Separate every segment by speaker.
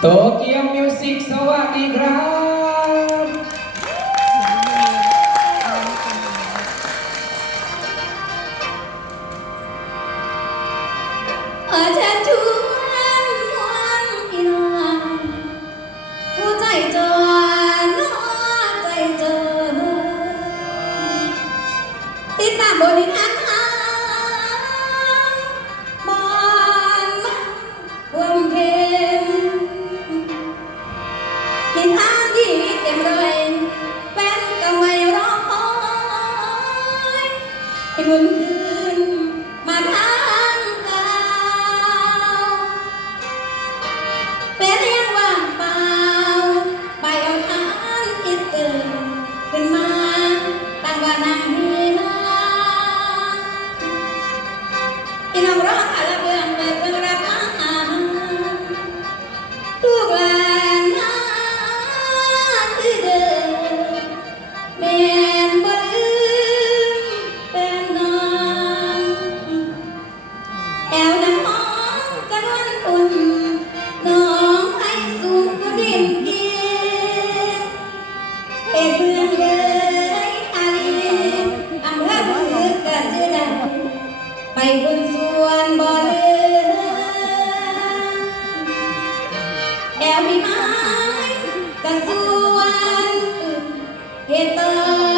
Speaker 1: โตเกียวมิวสิกสวัสดีครับ
Speaker 2: เออเชิญชวน ทิทางที่เต็มเลยแฟนก็ไม่รอคอยให้มุนคืนมาทางเก่าเป็นยังว่างเปล่าไปเอาทานคิดตื่นขึ้นมาตั้งว่านั่ง ไปบนสวนบ่อเลือแอวมีไม้กระสวนเฮ็ดเตยกิ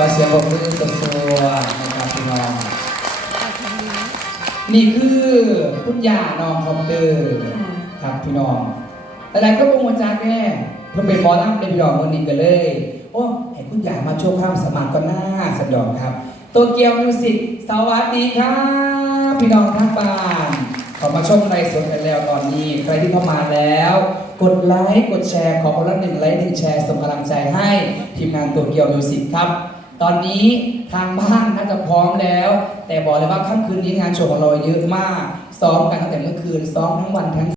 Speaker 1: ขอเสียงปรบมือสดๆนะครับพี่น้องนี่คือคุณย่าน้องคอมเตอร์ครับพี่น้องแต่หลายก็บงวจักแน่เพื่อเป็นหมอลำเป็นพี่น้องคนนี้กันเลย โอ้เห็นคุณย่ามาโชว์ความสมัครก็น่าสยองครับตัวเกียวมิวสิกสวัสดีครับ พี่น้องทั้งบ้านขอมาชมในสดกันแล้วตอนนี้ ใครที่เข้ามาแล้ว กดไลค์กดแชร์ขอคนละหนึ่งไลค์หนึ่งแชร์ส่งกำลังใจให้ทีมงานตัวเกียวมิวสิกครับ ตอนนี้ทางบ้านน่าจะพร้อมแล้ว แต่บอกเลยว่าค่ำคืนนี้งานโชว์ของเราเยอะมาก ซ้อมกันตั้งแต่เมื่อคืนซ้อมทั้งวันทั้ง